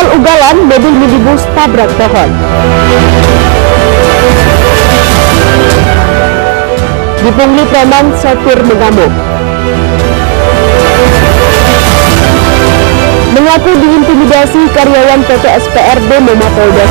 Ugal-ugalan mobil minibus tabrak pohon. Dipungli preman, sopir mengamuk. Mengaku diintimidasi karyawan PT SPRD Mapolda.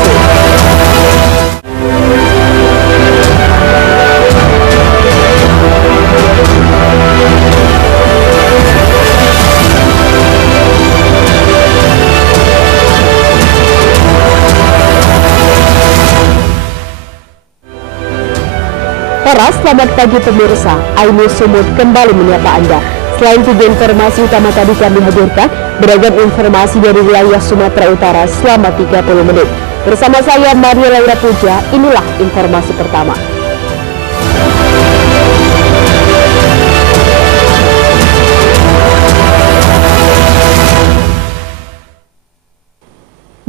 Selamat pagi pemirsa, iNews Sumut kembali menyapa Anda. Selain tiga informasi utama tadi kami hadirkan, beragam informasi dari wilayah Sumatera Utara selama 30 menit. Bersama saya Maria Laura Puja, inilah informasi pertama.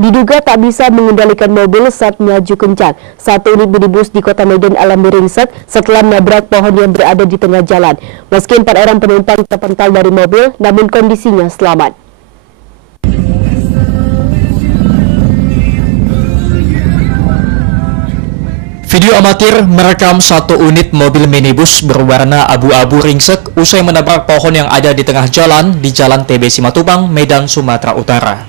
Diduga tak bisa mengendalikan mobil saat melaju kencang. Satu unit minibus di Kota Medan alami ringsek setelah menabrak pohon yang berada di tengah jalan. Meski 4 orang penumpang terpental dari mobil, namun kondisinya selamat. Video amatir merekam satu unit mobil minibus berwarna abu-abu ringsek usai menabrak pohon yang ada di tengah jalan di Jalan TB Simatupang, Medan, Sumatera Utara.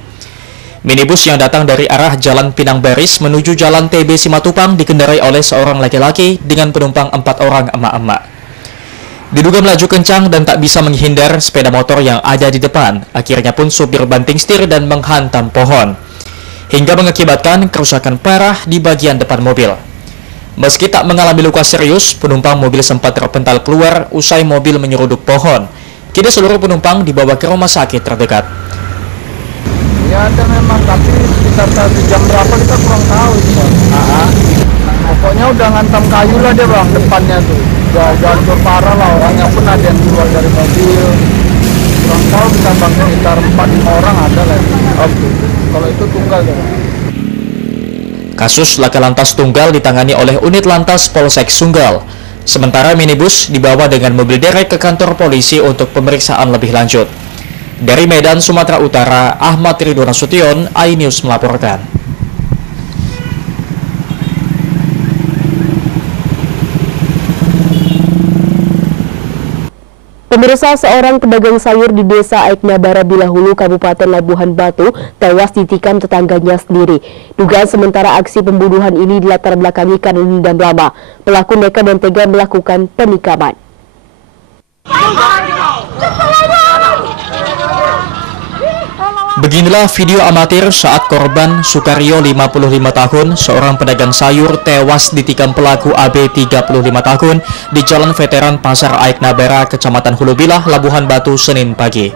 Minibus yang datang dari arah Jalan Pinang Baris menuju Jalan TB Simatupang dikendarai oleh seorang laki-laki dengan penumpang 4 orang emak-emak. Diduga melaju kencang dan tak bisa menghindar sepeda motor yang ada di depan. Akhirnya pun supir banting setir dan menghantam pohon, hingga mengakibatkan kerusakan parah di bagian depan mobil. Meski tak mengalami luka serius, penumpang mobil sempat terpental keluar usai mobil menyeruduk pohon. Kini seluruh penumpang dibawa ke rumah sakit terdekat. Ya ada memang, tapi sekitar 1 jam berapa kita kurang tahu itu bang. Pokoknya udah ngantam kayu lah dia bang, depannya tuh. Udah hancur parah lah, orangnya pun ada yang keluar dari mobil. Kurang tahu kita bang, sekitar 4-5 orang ada lah. Kalau itu tunggal ya. Kasus laka lantas tunggal ditangani oleh unit lantas Polsek Sunggal. Sementara minibus dibawa dengan mobil derek ke kantor polisi untuk pemeriksaan lebih lanjut. Dari Medan, Sumatera Utara, Ahmad Ridwan Nasution, iNews melaporkan. Pemirsa, seorang pedagang sayur di Desa Aiknabara Bilahulu, Kabupaten Labuhan Batu, tewas ditikam tetangganya sendiri. Dugaan sementara aksi pembunuhan ini dilatar belakangi karena dendam lama. Pelaku nekat dan tega melakukan penikaman. Beginilah video amatir saat korban Sukaryo 55 tahun, seorang pedagang sayur tewas ditikam pelaku AB 35 tahun di Jalan Veteran Pasar Aiknabara, Kecamatan Hulubilah, Labuhan Batu, Senin pagi.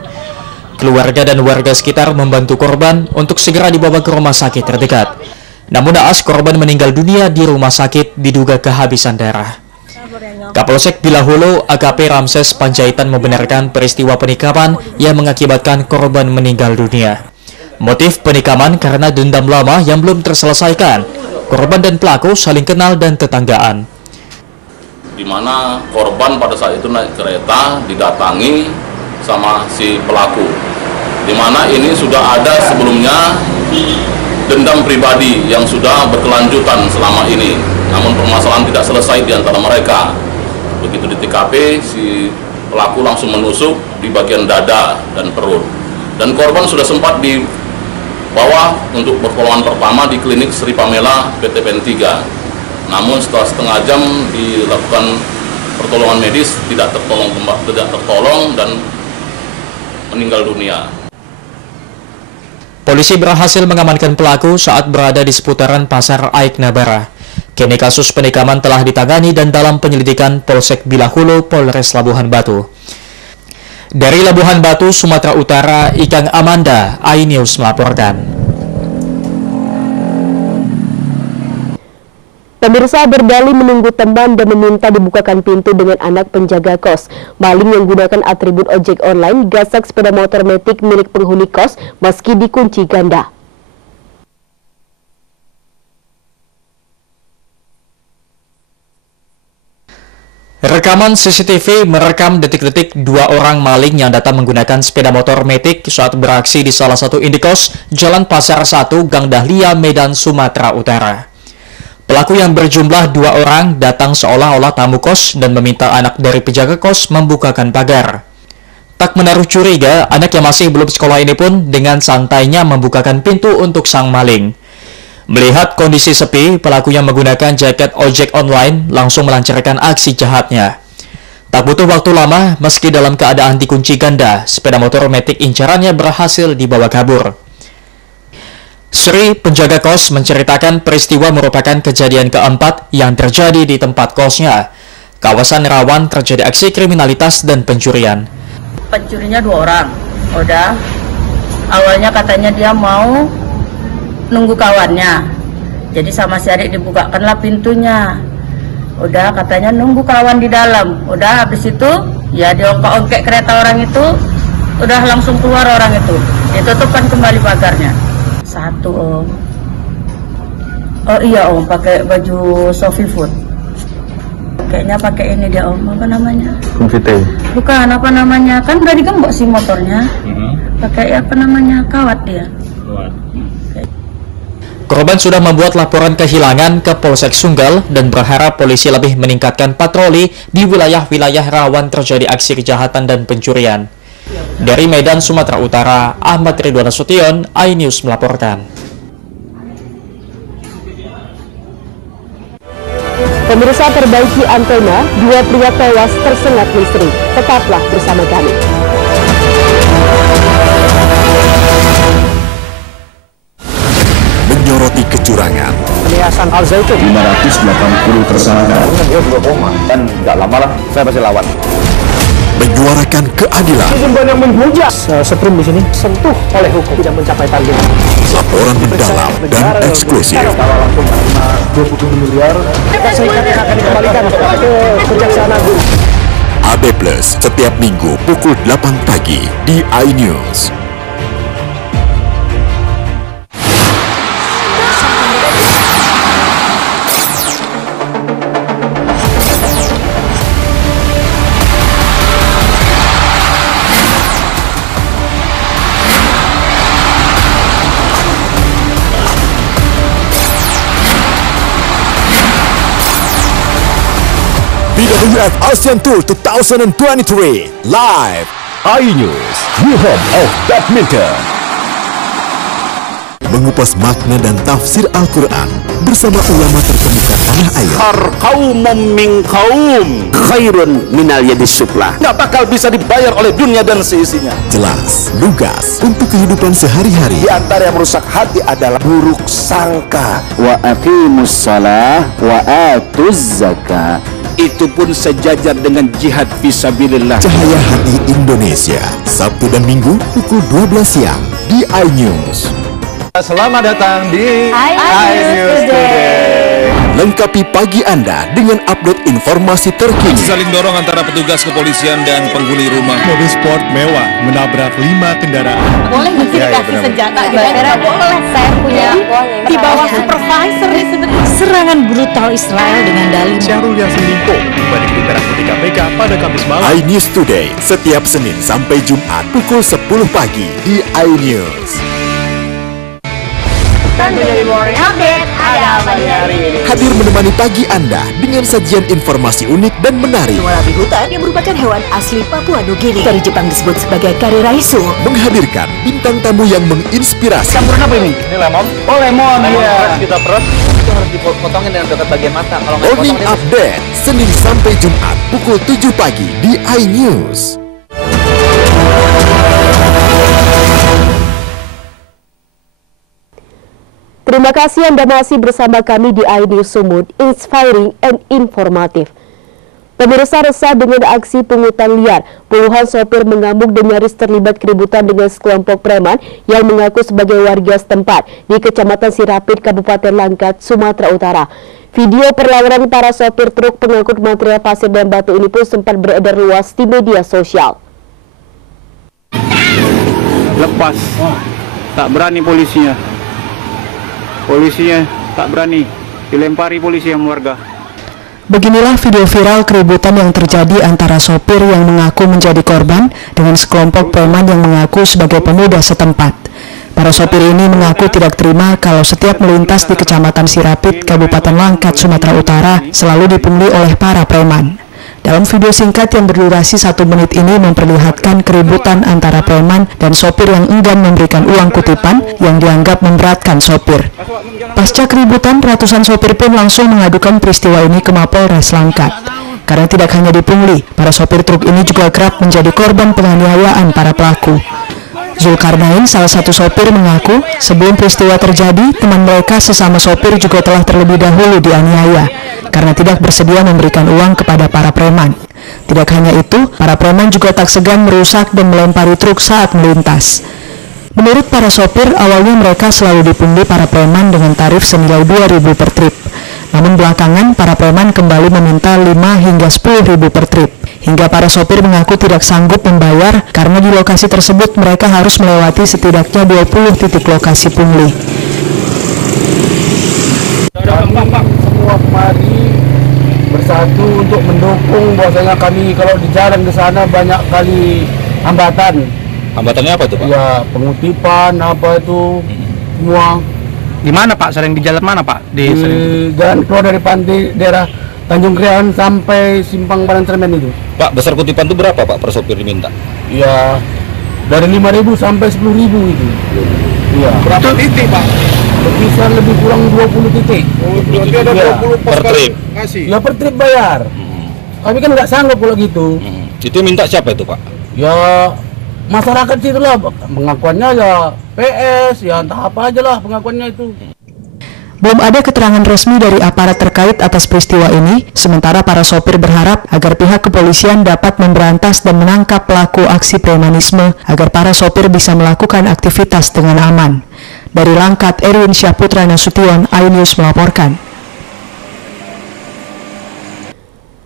Keluarga dan warga sekitar membantu korban untuk segera dibawa ke rumah sakit terdekat. Namun naas korban meninggal dunia di rumah sakit diduga kehabisan darah. Kapolsek Bilahulu AKP Ramses Panjaitan membenarkan peristiwa penikaman yang mengakibatkan korban meninggal dunia. Motif penikaman karena dendam lama yang belum terselesaikan. Korban dan pelaku saling kenal dan tetanggaan. Di mana korban pada saat itu naik kereta didatangi sama si pelaku. Di mana ini sudah ada sebelumnya dendam pribadi yang sudah berkelanjutan selama ini. Namun permasalahan tidak selesai di antara mereka. Begitu di TKP, si pelaku langsung menusuk di bagian dada dan perut. Dan korban sudah sempat dibawa untuk pertolongan pertama di klinik Sri Pamela PTPN 3. Namun setelah setengah jam dilakukan pertolongan medis, tidak tertolong dan meninggal dunia. Polisi berhasil mengamankan pelaku saat berada di seputaran Pasar Aiknabara. Kini kasus penikaman telah ditangani dan dalam penyelidikan Polsek Bilahulu, Polres Labuhan Batu. Dari Labuhan Batu, Sumatera Utara, Ikang Amanda, iNews melaporkan. Pemirsa, berdalih menunggu teman dan meminta dibukakan pintu dengan anak penjaga kos. Maling yang menggunakan atribut ojek online gasak sepeda motor metik milik penghuni kos meski dikunci ganda. Rekaman CCTV merekam detik-detik dua orang maling yang datang menggunakan sepeda motor Matic saat beraksi di salah satu indikos Jalan Pasar 1, Gang Dahlia, Medan, Sumatera Utara. Pelaku yang berjumlah dua orang datang seolah-olah tamu kos dan meminta anak dari penjaga kos membukakan pagar. Tak menaruh curiga, anak yang masih belum sekolah ini pun dengan santainya membukakan pintu untuk sang maling. Melihat kondisi sepi, pelaku yang menggunakan jaket ojek online langsung melancarkan aksi jahatnya. Tak butuh waktu lama, meski dalam keadaan dikunci ganda, sepeda motor Matic incarannya berhasil dibawa kabur. Sri, penjaga kos, menceritakan peristiwa merupakan kejadian keempat yang terjadi di tempat kosnya. Kawasan rawan terjadi aksi kriminalitas dan pencurian. Pencurinya 2 orang. Udah, awalnya katanya dia mau nunggu kawannya, jadi sama si adik dibukakanlah pintunya. Udah, katanya nunggu kawan di dalam. Udah, habis itu ya diongkek-ongkek kereta orang itu. Udah langsung keluar orang itu, ditutupkan kembali pagarnya. 1 om. Oh iya om, pakai baju Sophie Food. Kayaknya pakai ini dia om, apa namanya? Konfite. Bukan, apa namanya, kan udah digembok sih motornya. Pakai apa namanya, kawat dia. Korban sudah membuat laporan kehilangan ke Polsek Sunggal dan berharap polisi lebih meningkatkan patroli di wilayah-wilayah rawan terjadi aksi kejahatan dan pencurian. Dari Medan, Sumatera Utara, Ahmad Ridwan Nasution, iNews melaporkan. Pemirsa, perbaiki antena, 2 pria tewas tersengat listrik. Tetaplah bersama kami. Menyoroti kecurangan. Yayasan Al Zaitun 580 tersangka. dia juga koma dan nggak lama lah saya pasti lawan. Menyuarakan keadilan. Jembatan yang menghujat setrum di sini sentuh oleh hukum tidak mencapai target. Laporan mendalam dan eksklusif. Kalau langsung terima 20 miliar, saya akan dikembalikan ke Kejaksaan Agung. AB Plus setiap minggu pukul 8 pagi di iNews. BWF ASEAN Tour 2023 live iNews, new home of badminton. Mengupas makna dan tafsir Al-Quran bersama ulama terkemuka tanah air. Qaumum min qaum khairun minal yadis sufla. Nggak bakal bisa dibayar oleh dunia dan seisinya. Jelas, lugas untuk kehidupan sehari-hari. Di antara yang merusak hati adalah buruk sangka. Wa aqimus shalah wa atuz zakah. Itu pun sejajar dengan jihad fisabilillah. Cahaya Hati Indonesia, Sabtu dan Minggu pukul 12 siang di iNews. Selamat datang di iNews Today. Lengkapi pagi Anda dengan update informasi terkini. Saling dorong antara petugas kepolisian dan penghuni rumah. Mobil sport mewah menabrak 5 kendaraan. Boleh nggak sih dikasih senjata? Tidak boleh. Saya punya di bawah supervisor sebenarnya. Serangan brutal Israel dengan dalih Syahrul Yassin Limpo kembali ke Merah Putih KPK pada Kamis malam. iNews Today setiap Senin sampai Jumat pukul 10 pagi di iNews. Hadir menemani pagi Anda dengan sajian informasi unik dan menarik. Wallaby hutan yang merupakan hewan asli Papua Nugini dari Jepang disebut sebagai kariraisu. Menghadirkan bintang tamu yang menginspirasi. Campuran apa ini? Ini lemon. Oh lemon, iya. Kita peres. Itu harus dipotongin dengan dekat bagian mata. Kalau nggak Morning dipotong, Update Senin sampai Jumat pukul 7 pagi di iNews. Terima kasih Anda masih bersama kami di iNews Sumut, inspiring and informatif. Pemirsa resah dengan aksi pungutan liar. Puluhan sopir mengamuk dan nyaris terlibat keributan dengan sekelompok preman yang mengaku sebagai warga setempat di Kecamatan Sirapit, Kabupaten Langkat, Sumatera Utara. Video perlawanan para sopir truk pengangkut material pasir dan batu ini pun sempat beredar luas di media sosial. Lepas, tak berani polisinya. Polisinya tak berani, dilempari polisi yang warga. Beginilah video viral keributan yang terjadi antara sopir yang mengaku menjadi korban dengan sekelompok preman yang mengaku sebagai pemuda setempat. Para sopir ini mengaku tidak terima kalau setiap melintas di Kecamatan Sirapit, Kabupaten Langkat, Sumatera Utara selalu dipungli oleh para preman. Dalam video singkat yang berdurasi 1 menit ini memperlihatkan keributan antara preman dan sopir yang enggan memberikan uang kutipan yang dianggap memberatkan sopir. Pasca keributan, ratusan sopir pun langsung mengadukan peristiwa ini ke Mapolres Langkat. Karena tidak hanya dipungli, para sopir truk ini juga kerap menjadi korban penganiayaan para pelaku. Zulkarnain, salah satu sopir, mengaku sebelum peristiwa terjadi, teman mereka sesama sopir juga telah terlebih dahulu dianiaya karena tidak bersedia memberikan uang kepada para preman. Tidak hanya itu, para preman juga tak segan merusak dan melempari truk saat melintas. Menurut para sopir, awalnya mereka selalu dipungli para preman dengan tarif senilai 2.000 per trip. Namun belakangan, para preman kembali meminta 5 hingga 10.000 per trip. Hingga para sopir mengaku tidak sanggup membayar karena di lokasi tersebut mereka harus melewati setidaknya 20 titik lokasi pungli. Semua kemari bersatu untuk mendukung bahwasanya kami kalau di jalan ke sana banyak kali hambatan. Hambatannya apa itu, Pak? Ya, pengutipan apa itu semua. Di mana, Pak? Sering di jalan mana, Pak? Di jalan keluar dari pantai daerah Tanjung Krian sampai Simpang Badan Cermen itu. Pak, besar kutipan itu berapa, Pak, per sopir diminta? Ya, dari 5.000 sampai 10.000 itu. Iya. Berapa titik, Pak? Berkisar lebih kurang 20 titik. Oh, berarti ada 20 per trip? Ya, per trip bayar. Kami kan nggak sanggup kalau gitu. Itu minta siapa itu, Pak? Ya, masyarakat situ lah. Pengakuannya ya PS, ya entah apa aja lah pengakuannya itu. Belum ada keterangan resmi dari aparat terkait atas peristiwa ini, sementara para sopir berharap agar pihak kepolisian dapat memberantas dan menangkap pelaku aksi premanisme agar para sopir bisa melakukan aktivitas dengan aman. Dari Langkat, Erwin Syahputra Nasution, iNews melaporkan.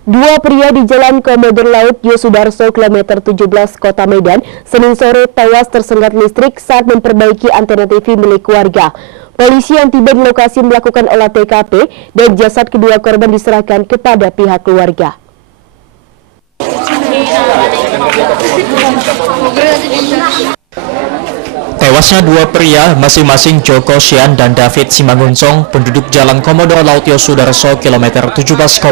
Dua pria di Jalan Komodo Laut Yosudarso kilometer 17 Kota Medan Senin sore tewas tersengat listrik saat memperbaiki antena TV milik warga. Polisi yang tiba di lokasi melakukan olah TKP dan jasad kedua korban diserahkan kepada pihak keluarga. Tewasnya dua pria, masing-masing Joko Sian dan David Simangunsong, penduduk Jalan Komodo Laut Yosudarso kilometer 17,5,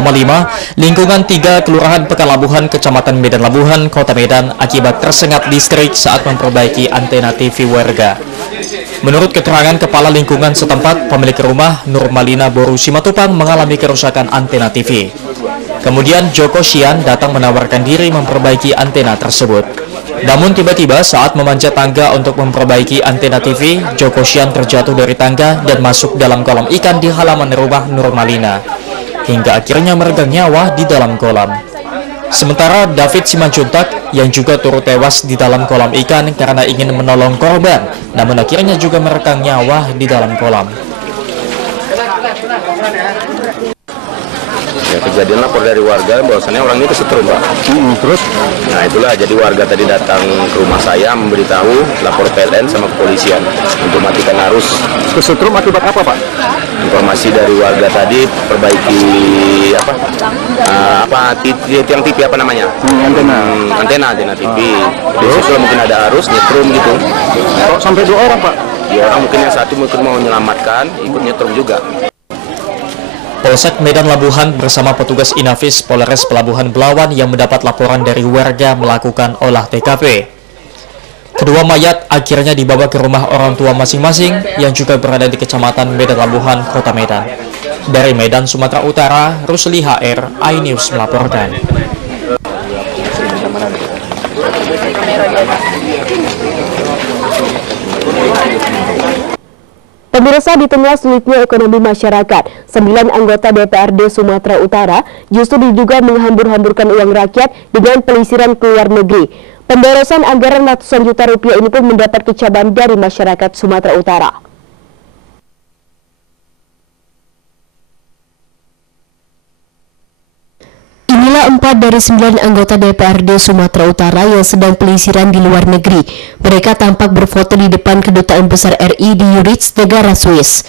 lingkungan 3, Kelurahan Pekalabuhan, Kecamatan Medan Labuhan, Kota Medan, akibat tersengat listrik saat memperbaiki antena TV warga. Menurut keterangan kepala lingkungan setempat, pemilik rumah Nurmalina Boru Simatupang mengalami kerusakan antena TV. Kemudian Joko Sian datang menawarkan diri memperbaiki antena tersebut. Namun tiba-tiba saat memanjat tangga untuk memperbaiki antena TV, Joko Sian terjatuh dari tangga dan masuk dalam kolam ikan di halaman rumah Nurmalina, hingga akhirnya meregang nyawa di dalam kolam. Sementara David Simanjuntak yang juga turut tewas di dalam kolam ikan karena ingin menolong korban, namun akhirnya juga meregang nyawa di dalam kolam. Ya, kejadian lapor dari warga bahwasannya orang ini kesetrum, Pak. Terus? Nah, itulah jadi warga tadi datang ke rumah saya memberitahu lapor PLN sama kepolisian untuk matikan arus. Kesetrum akibat apa, Pak? Informasi dari warga tadi perbaiki tiang TV apa namanya? Antena TV. Di situ mungkin ada arus nyetrum gitu. Kok sampai 2 orang, Pak? Ya, orang mungkin yang satu mungkin mau menyelamatkan, ikut nyetrum juga. Polsek Medan Labuhan bersama petugas Inafis Polres Pelabuhan Belawan yang mendapat laporan dari warga melakukan olah TKP. Kedua mayat akhirnya dibawa ke rumah orang tua masing-masing yang juga berada di Kecamatan Medan Labuhan, Kota Medan. Dari Medan, Sumatera Utara, Rusli HR, iNews melaporkan. Pemirsa, di tengah sulitnya ekonomi masyarakat, 9 anggota DPRD Sumatera Utara justru diduga menghambur-hamburkan uang rakyat dengan pelisiran ke luar negeri. Pemborosan anggaran ratusan juta rupiah ini pun mendapat kecaban dari masyarakat Sumatera Utara. Inilah 4 dari 9 anggota DPRD Sumatera Utara yang sedang pelisiran di luar negeri. Mereka tampak berfoto di depan Kedutaan Besar RI di Zurich, negara Swiss.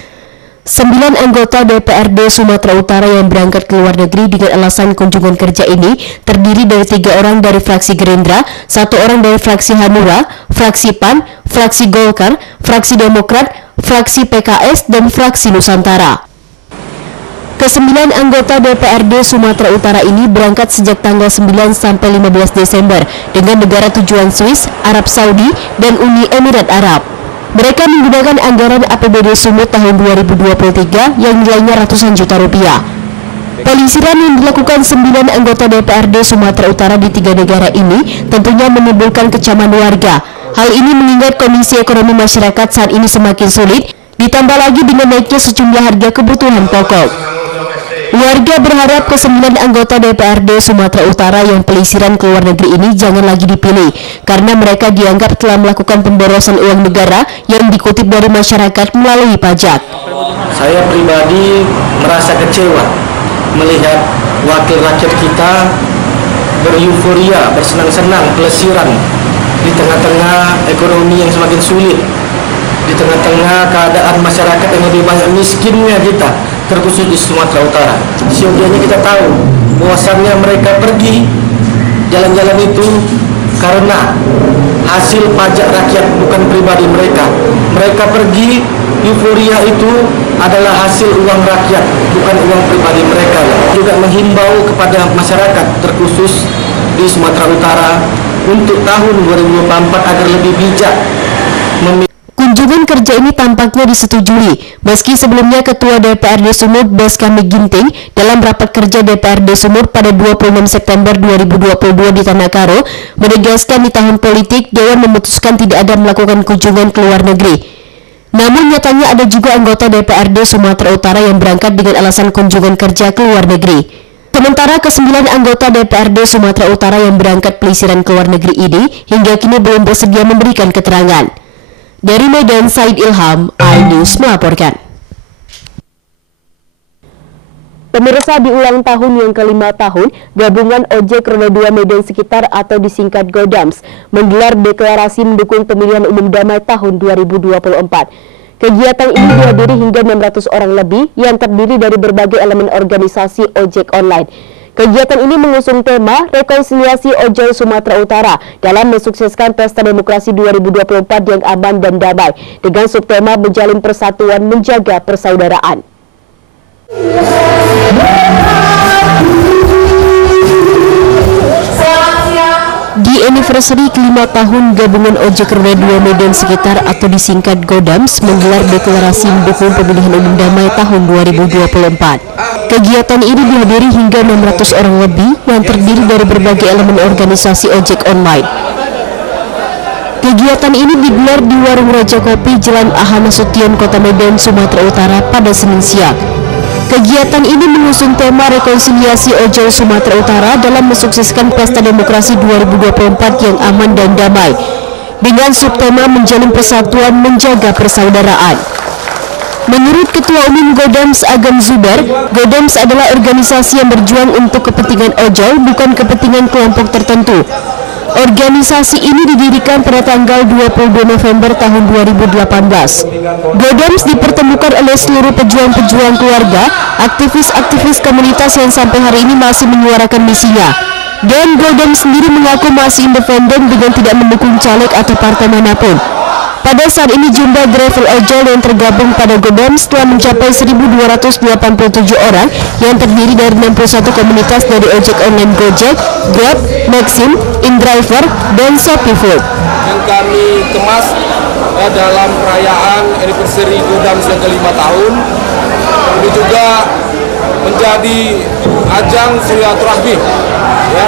9 anggota DPRD Sumatera Utara yang berangkat ke luar negeri dengan alasan kunjungan kerja ini terdiri dari 3 orang dari fraksi Gerindra, 1 orang dari fraksi Hanura, fraksi PAN, fraksi Golkar, fraksi Demokrat, fraksi PKS, dan fraksi Nusantara. Ke-9 anggota DPRD Sumatera Utara ini berangkat sejak tanggal 9 sampai 15 Desember dengan negara tujuan Swiss, Arab Saudi, dan Uni Emirat Arab. Mereka menggunakan anggaran APBD Sumut tahun 2023 yang nilainya ratusan juta rupiah. Pelisiran yang dilakukan 9 anggota DPRD Sumatera Utara di 3 negara ini tentunya menimbulkan kecaman warga. Hal ini mengingat kondisi ekonomi masyarakat saat ini semakin sulit, ditambah lagi dengan naiknya sejumlah harga kebutuhan pokok. Warga berharap ke-9 anggota DPRD Sumatera Utara yang pelisiran ke luar negeri ini jangan lagi dipilih karena mereka dianggap telah melakukan pemborosan uang negara yang dikutip dari masyarakat melalui pajak. Saya pribadi merasa kecewa melihat wakil rakyat kita beryuforia, bersenang-senang, pelesiran di tengah-tengah ekonomi yang semakin sulit, di tengah-tengah keadaan masyarakat yang lebih banyak miskinnya kita, terkhusus di Sumatera Utara. Siogianya kita tahu bahwasannya mereka pergi jalan-jalan itu karena hasil pajak rakyat, bukan pribadi mereka. Mereka pergi, euforia itu adalah hasil uang rakyat, bukan uang pribadi mereka. Juga menghimbau kepada masyarakat terkhusus di Sumatera Utara untuk tahun 2024 agar lebih bijak. Kunjungan kerja ini tampaknya disetujui, meski sebelumnya Ketua DPRD Sumut Baskami Ginting dalam rapat kerja DPRD Sumut pada 26 September 2022 di Tanah Karo menegaskan di tahun politik Dewan memutuskan tidak ada melakukan kunjungan ke luar negeri. Namun nyatanya ada juga anggota DPRD Sumatera Utara yang berangkat dengan alasan kunjungan kerja ke luar negeri. Sementara ke-9 anggota DPRD Sumatera Utara yang berangkat pelisiran ke luar negeri ini hingga kini belum bersedia memberikan keterangan. Dari Medan, Said Ilham, iNews melaporkan. Pemirsa, di ulang tahun yang ke-5 tahun, Gabungan Ojek Roda 2 Medan Sekitar atau disingkat Godams menggelar deklarasi mendukung pemilihan umum damai tahun 2024. Kegiatan ini dihadiri hingga 600 orang lebih yang terdiri dari berbagai elemen organisasi ojek online. Kegiatan ini mengusung tema rekonsiliasi ojol Sumatera Utara dalam mensukseskan Pesta Demokrasi 2024 yang aman dan damai dengan subtema menjalin persatuan menjaga persaudaraan. Di anniversary ke-5 tahun Gabungan Ojek Roda 2 Medan Sekitar atau disingkat Godams menggelar deklarasi mendukung pemilihan umum damai tahun 2024. Kegiatan ini dihadiri hingga 600 orang lebih yang terdiri dari berbagai elemen organisasi ojek online. Kegiatan ini digelar di Warung Raja Kopi, Jalan Aha Nasution, Kota Medan, Sumatera Utara pada Senin siang. Kegiatan ini mengusung tema rekonsiliasi ojol Sumatera Utara dalam mensukseskan Pesta Demokrasi 2024 yang aman dan damai dengan subtema menjalin persatuan menjaga persaudaraan. Menurut Ketua Umum Godams Agam Zubar, Godams adalah organisasi yang berjuang untuk kepentingan ojol, bukan kepentingan kelompok tertentu. Organisasi ini didirikan pada tanggal 22 November tahun 2018. Godams dipertemukan oleh seluruh pejuang-pejuang keluarga, aktivis-aktivis komunitas yang sampai hari ini masih menyuarakan misinya. Dan Godams sendiri mengaku masih independen dengan tidak mendukung caleg atau partai manapun. Pada saat ini jumlah driver ojol yang tergabung pada Godams telah mencapai 1.287 orang yang terdiri dari 61 komunitas dari ojek online Gojek, Grab, Maxim, InDriver, dan Shopee Food. Yang kami kemas dalam perayaan anniversary Godams yang ke-5 tahun, ini juga menjadi ajang silaturahmi ya,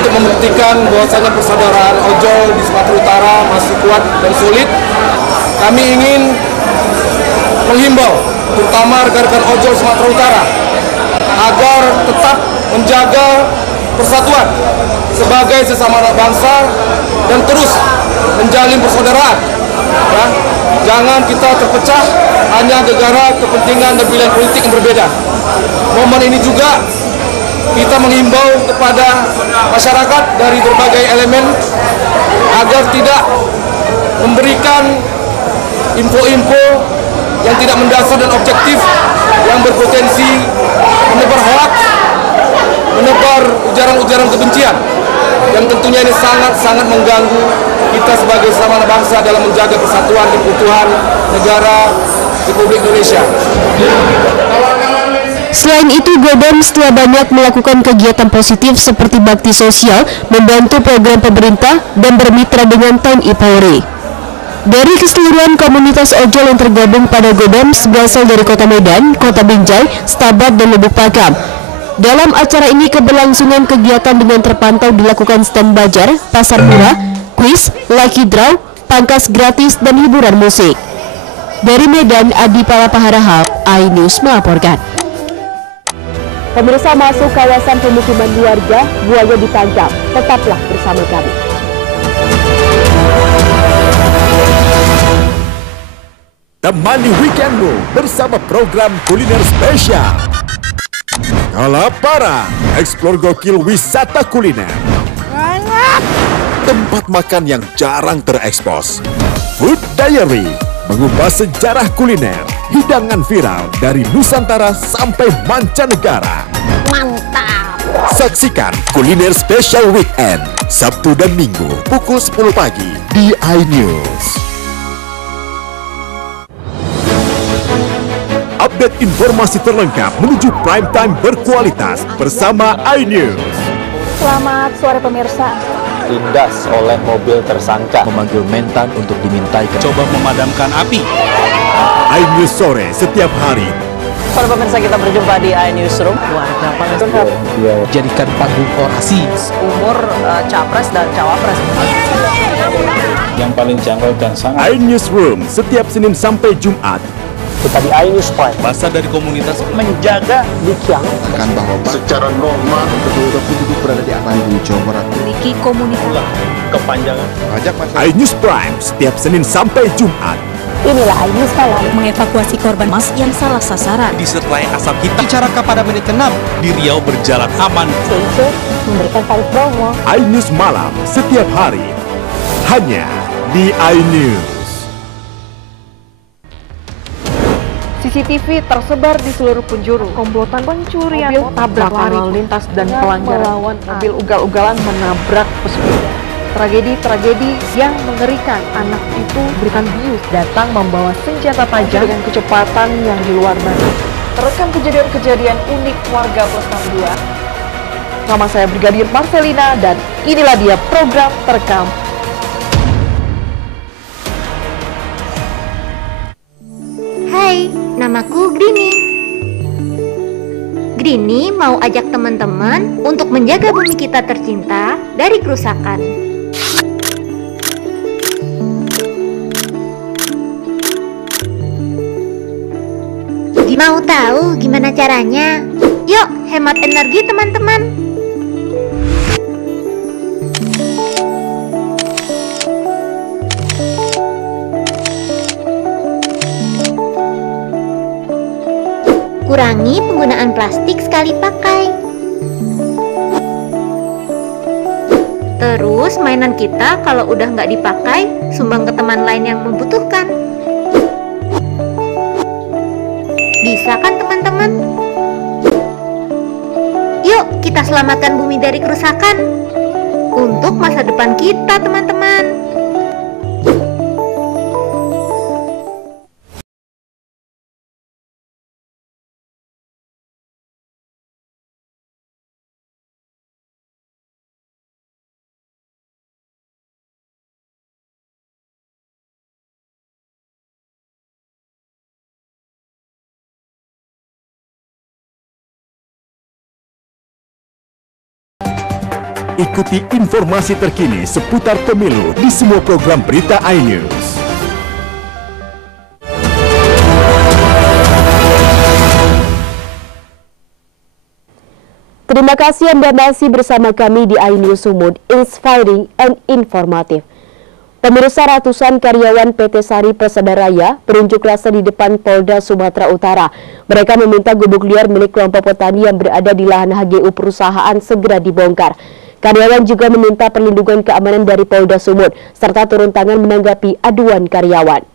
untuk membuktikan bahwasanya persaudaraan ojol di Sumatera Utara masih kuat dan solid. Kami ingin menghimbau terutama rekan-rekan ojol Sumatera Utara agar tetap menjaga persatuan sebagai sesama anak bangsa dan terus menjalin persaudaraan ya. Jangan kita terpecah hanya gara-gara kepentingan dan pilihan politik yang berbeda. Momen ini juga kita menghimbau kepada masyarakat dari berbagai elemen agar tidak memberikan info-info yang tidak mendasar dan objektif, yang berpotensi menebar hoaks, menebar ujaran-ujaran kebencian, yang tentunya ini sangat-sangat mengganggu kita sebagai sesama bangsa dalam menjaga persatuan dan keutuhan negara Republik Indonesia. Selain itu, Godems telah banyak melakukan kegiatan positif seperti bakti sosial, membantu program pemerintah, dan bermitra dengan TNI Polri. Dari keseluruhan komunitas ojol yang tergabung pada Godems berasal dari Kota Medan, Kota Binjai, Stabat, dan Lubuk Pakam. Dalam acara ini keberlangsungan kegiatan dengan terpantau dilakukan stand bajar, pasar murah, kuis, lucky draw, pangkas gratis, dan hiburan musik. Dari Medan, Adi Palapaharaha, iNews melaporkan. Pemirsa, masuk kawasan pemukiman warga, buaya ditangkap. Tetaplah bersama kami. Temani weekendmu bersama program kuliner spesial. Kalaparan, eksplor gokil wisata kuliner. Tempat makan yang jarang terekspos. Food Diary, mengupas sejarah kuliner, hidangan viral dari Nusantara sampai mancanegara. Mantap! Saksikan Kuliner Special Weekend, Sabtu dan Minggu, pukul 10 pagi di iNews. Update informasi terlengkap menuju prime time berkualitas bersama iNews. Selamat sore pemirsa. Tindas oleh mobil tersangka, memanggil mentan untuk dimintai coba memadamkan api. iNews sore setiap hari. Sore pemirsa, kita berjumpa di iNewsroom. Warga Palestina jadikan panggung orasi. Umur capres dan cawapres. Yang paling jangkau dan sangat. iNewsroom setiap Senin sampai Jumat. Kita di iNews Prime. Masa dari komunitas menjaga Bikyang akan bahwa secara normal kedua penduduk berada di Bandung, Jawa Barat. Memiliki komunitas kepanjangan. iNews Prime setiap Senin sampai Jumat. Inilah iNews Malam, mengevakuasi korban mas yang salah sasaran. Disertai asap hitam. Bicarakan pada menit ke-6 di Riau berjalan aman. CIC memberikan tarif promo. iNews Malam setiap hari hanya di iNews. CCTV tersebar di seluruh penjuru. Komplotan pencurian mobil, tabrak lalu lintas dan pelanggaran melawan mobil ugal-ugalan menabrak pesepeda. Tragedi-tragedi yang mengerikan. Anak itu berikan bius, datang membawa senjata tajam dengan kecepatan yang di luar batas. Terekam kejadian-kejadian unik warga Plus 62. Nama saya Brigadir Marcelina dan inilah dia program terekam. Hai, namaku Grini. Grini mau ajak teman-teman untuk menjaga bumi kita tercinta dari kerusakan. Mau tahu gimana caranya? Yuk, hemat energi teman-teman. Kurangi penggunaan plastik sekali pakai. Terus mainan kita kalau udah nggak dipakai, sumbang ke teman lain yang membutuhkan. Bisa kan teman-teman? Yuk kita selamatkan bumi dari kerusakan untuk masa depan kita teman-teman. Ikuti informasi terkini seputar pemilu di semua program berita iNews. Terima kasih Anda masih bersama kami di iNews Sumut, inspiring and informatif. Pemirsa, ratusan karyawan PT Sari Persada Raya berunjuk rasa di depan Polda Sumatera Utara. Mereka meminta gubuk liar milik kelompok petani yang berada di lahan HGU perusahaan segera dibongkar. Karyawan juga meminta perlindungan keamanan dari Polda Sumut serta turun tangan menanggapi aduan karyawan.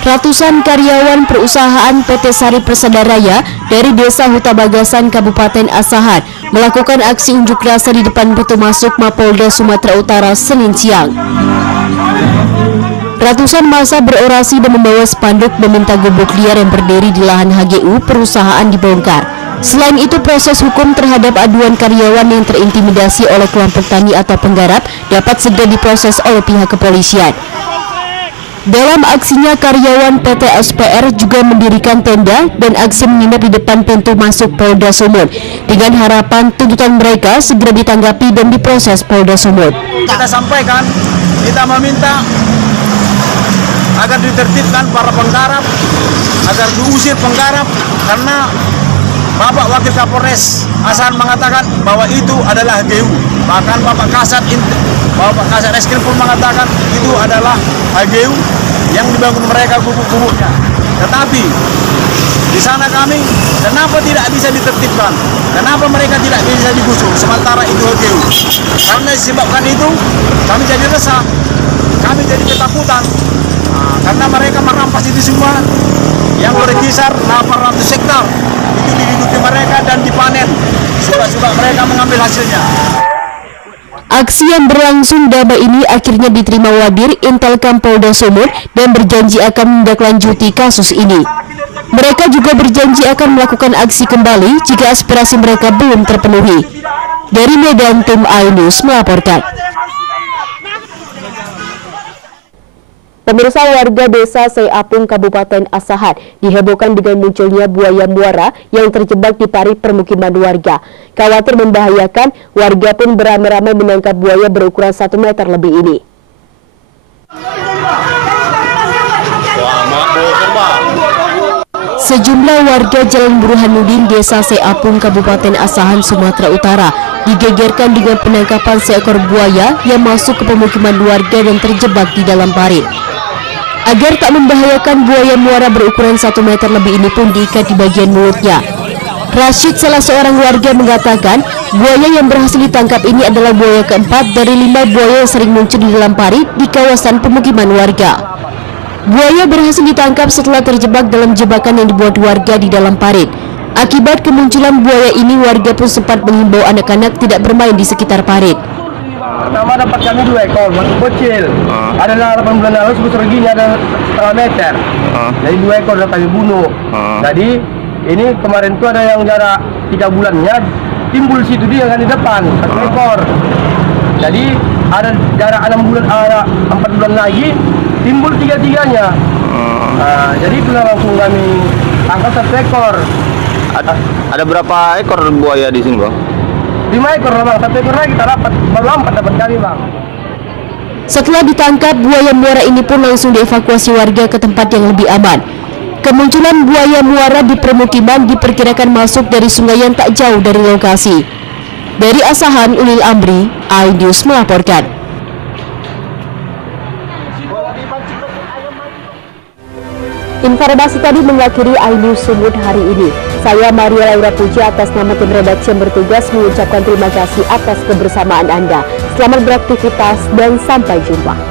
Ratusan karyawan perusahaan PT Sari Persada Raya dari Desa Huta Bagasan, Kabupaten Asahan melakukan aksi unjuk rasa di depan pintu masuk Mapolda Sumatera Utara Senin siang. Ratusan massa berorasi dan membawa spanduk meminta gubuk liar yang berdiri di lahan HGU perusahaan dibongkar. Selain itu, proses hukum terhadap aduan karyawan yang terintimidasi oleh kelompok tani atau penggarap dapat segera diproses oleh pihak kepolisian. Dalam aksinya, karyawan PT SPR juga mendirikan tenda dan aksi menginap di depan pintu masuk Polda Sumut dengan harapan tuntutan mereka segera ditanggapi dan diproses Polda Sumut. Kita sampaikan, kita meminta agar ditertibkan para penggarap, agar diusir penggarap, karena Bapak Wakil Kapolres Asahan mengatakan bahwa itu adalah HGU. Bahkan Bapak Kasat Eskrim pun mengatakan itu adalah HGU yang dibangun mereka gubuk-gubuknya. Tetapi di sana kami, kenapa tidak bisa ditertibkan? Kenapa mereka tidak bisa digusur? Sementara itu HGU. Karena disebabkan itu kami jadi resah, kami jadi ketakutan. Karena mereka merampas itu semua yang berkisar 800 hektar. Itu dihidupi mereka dan dipanen. Suka-suka mereka mengambil hasilnya. Aksi yang berlangsung damai ini akhirnya diterima Wadir Intelkam Polda Sumut dan berjanji akan menindaklanjuti kasus ini. Mereka juga berjanji akan melakukan aksi kembali jika aspirasi mereka belum terpenuhi. Dari Medan, tim iNews melaporkan. Pemirsa, warga desa Seapung, Kabupaten Asahan dihebohkan dengan munculnya buaya muara yang terjebak di parit permukiman warga. Khawatir membahayakan, warga pun beramai-ramai menangkap buaya berukuran 1 meter lebih ini. Sejumlah warga Jalan Burhanuddin, Desa Seapung, Kabupaten Asahan, Sumatera Utara digegerkan dengan penangkapan seekor buaya yang masuk ke pemukiman warga dan terjebak di dalam parit. Agar tak membahayakan, buaya muara berukuran 1 meter lebih ini pun diikat di bagian mulutnya. Rashid, salah seorang warga, mengatakan buaya yang berhasil ditangkap ini adalah buaya keempat dari 5 buaya yang sering muncul di dalam parit di kawasan pemukiman warga. Buaya berhasil ditangkap setelah terjebak dalam jebakan yang dibuat warga di dalam parit. Akibat kemunculan buaya ini, warga pun sempat menghimbau anak-anak tidak bermain di sekitar parit. Pertama dapat kami 2 ekor, masih kecil. Adalah 8 bulan lalu sebesar gini, ada setengah meter. Jadi 2 ekor dapat kami bunuh. Jadi ini kemarin itu ada yang jarak 3 bulannya timbul situ dia kan di depan 1 ekor. Jadi ada jarak 6 bulan, 4 bulan lagi timbul 3-3-nya. Jadi itulah langsung kami tangkap 1 ekor. Ada berapa ekor buaya di sini, Bang? 5 ekor lah, Bang. 1 ekor lagi kita dapat, baru 4 dapat kami, Bang. Setelah ditangkap, buaya muara ini pun langsung dievakuasi warga ke tempat yang lebih aman. Kemunculan buaya muara di permukiman diperkirakan masuk dari sungai yang tak jauh dari lokasi. Dari Asahan, Ulil Amri, iNews melaporkan. Informasi tadi mengakhiri iNews Sumut hari ini. Saya Maria Laura Puji atas nama tim redaksi yang bertugas mengucapkan terima kasih atas kebersamaan Anda. Selamat beraktivitas dan sampai jumpa.